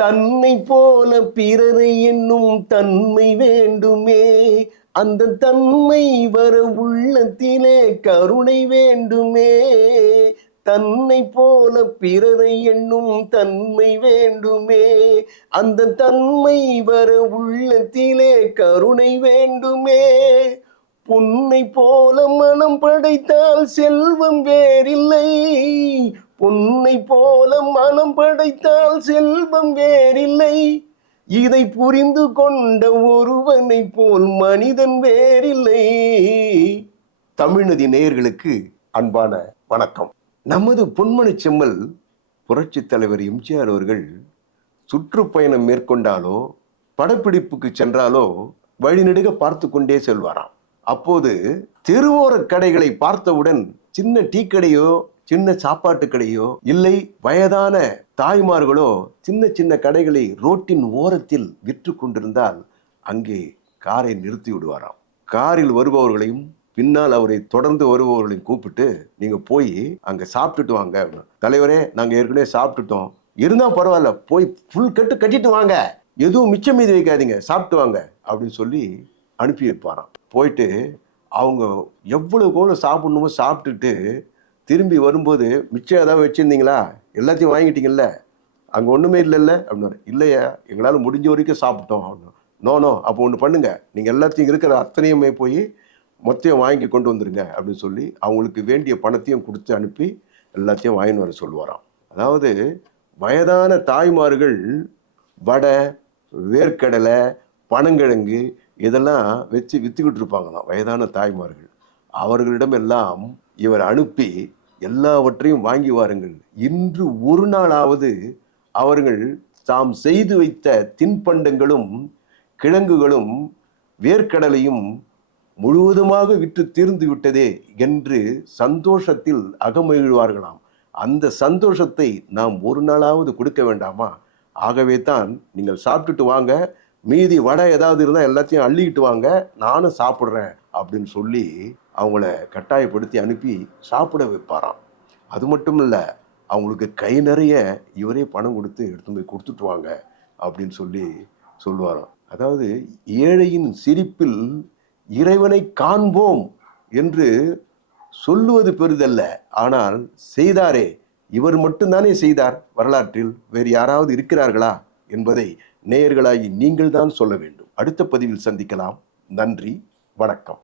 தன்னை போல பிறரை என்னும் தன்மை வேண்டுமே. அந்த தன்மை வர உள்ளத்திலே கருணை வேண்டுமே. தன்னை போல பிறரை என்னும் தன்மை வேண்டுமே. அந்த தன்மை வர உள்ளத்திலே கருணை வேண்டுமே. பொன்னை போல மனம் படைத்தால் செல்வம் வேறில்லை. பொன்னை போல மனம் படைத்தால் செல்வம் வேறில்லை. இதை புரிந்து கொண்ட ஒருவனை போல் மனிதன் வேறில்லை. தமிழ்நதி நேயர்களுக்கு அன்பான வணக்கம். நமது பொன்மணி செம்மல் புரட்சித் தலைவர் எம்ஜிஆர் அவர்கள் சுற்றுப்பயணம் மேற்கொண்டாலோ படப்பிடிப்புக்கு சென்றாலோ வழிநெடுக பார்த்து கொண்டே செல்வாராம். அப்போது தெருவோர கடைகளை பார்த்தவுடன் சின்ன டீ கடையோ சின்ன சாப்பாட்டு கடையோ இல்லை வயதான தாய்மார்களோ சின்ன சின்ன கடைகளை ரோட்டின் ஓரத்தில் விற்று கொண்டிருந்தால் அங்கே காரை நிறுத்தி விடுவாராம். காரில் வருபவர்களையும் பின்னால் அவரை தொடர்ந்து வருபவர்களையும் கூப்பிட்டு நீங்க போய் அங்க சாப்பிட்டுட்டு வாங்க. அப்படின்னு. தலைவரே நாங்க ஏற்கனவே சாப்பிட்டுட்டோம். இருந்தா பரவாயில்ல போய் ஃபுல் கட்டு கட்டிட்டு வாங்க. எதுவும் மிச்சம் மீதி வைக்காதீங்க சாப்பிட்டு வாங்க. அப்படின்னு சொல்லி அனுப்பி வைப்பாராம் போயிட்டு அவங்க எவ்வளவு கூட சாப்பிடணுமோ சாப்பிட்டுட்டு திரும்பி வரும்போது மிச்சம் ஏதாவது வச்சுருந்தீங்களா? எல்லாத்தையும் வாங்கிட்டீங்கல்ல? அங்கே ஒன்றுமே இல்லைல்ல? அப்படின்னாரு. இல்லையா எங்களால் முடிஞ்ச வரைக்கும் சாப்பிட்டோம் அப்படின்னு நோ நோ அப்போ ஒன்று பண்ணுங்கள் நீங்கள் எல்லாத்தையும் இருக்கிற அத்தனையுமே போய் மொத்தையும் வாங்கி கொண்டு வந்துருங்க அப்படின்னு சொல்லி அவங்களுக்கு வேண்டிய பணத்தையும் கொடுத்து அனுப்பி எல்லாத்தையும் வாங்கின்னு வர சொல்லுவாராம். அதாவது வயதான தாய்மார்கள் வடை வேர்க்கடலை பனங்கிழங்கு இதெல்லாம் வச்சு விற்றுக்கிட்டு இருப்பாங்களாம் வயதான தாய்மார்கள். அவர்களிடம் எல்லாம் இவர் அனுப்பி எல்லாவற்றையும் வாங்கி வாருங்கள். இன்று ஒரு நாளாவது அவர்கள் தாம் செய்து வைத்த தின்பண்டங்களும் கிழங்குகளும் வேர்க்கடலையும் முழுவதுமாக விற்று தீர்ந்து விட்டதே என்று சந்தோஷத்தில் அகமகிழ்வார்களாம். அந்த சந்தோஷத்தை நாம் ஒரு நாளாவது கொடுக்க வேண்டாமா? ஆகவே தான் நீங்கள் சாப்பிட்டுட்டு வாங்க. மீதி வடை ஏதாவது இருந்தால் எல்லாத்தையும் அள்ளிக்கிட்டு வாங்க. நானும் சாப்பிட்றேன் அப்படின்னு சொல்லி அவங்கள கட்டாயப்படுத்தி அனுப்பி சாப்பிட வைப்பாராம். அது மட்டும் இல்லை அவங்களுக்கு கை நிறைய இவரே பணம் கொடுத்து எடுத்து போய் கொடுத்துட்டு வாங்க அப்படின்னு சொல்லி சொல்லுவாராம். அதாவது ஏழையின் சிரிப்பில் இறைவனை காண்போம் என்று சொல்லுவது பெரிதல்ல. ஆனால் செய்தாரே இவர் மட்டும்தானே செய்தார் வரலாற்றில். வேறு யாராவது இருக்கிறார்களா என்பதை நேயர்களாகி நீங்கள் தான் சொல்ல வேண்டும். அடுத்த பதிவில் சந்திக்கலாம். நன்றி வணக்கம்.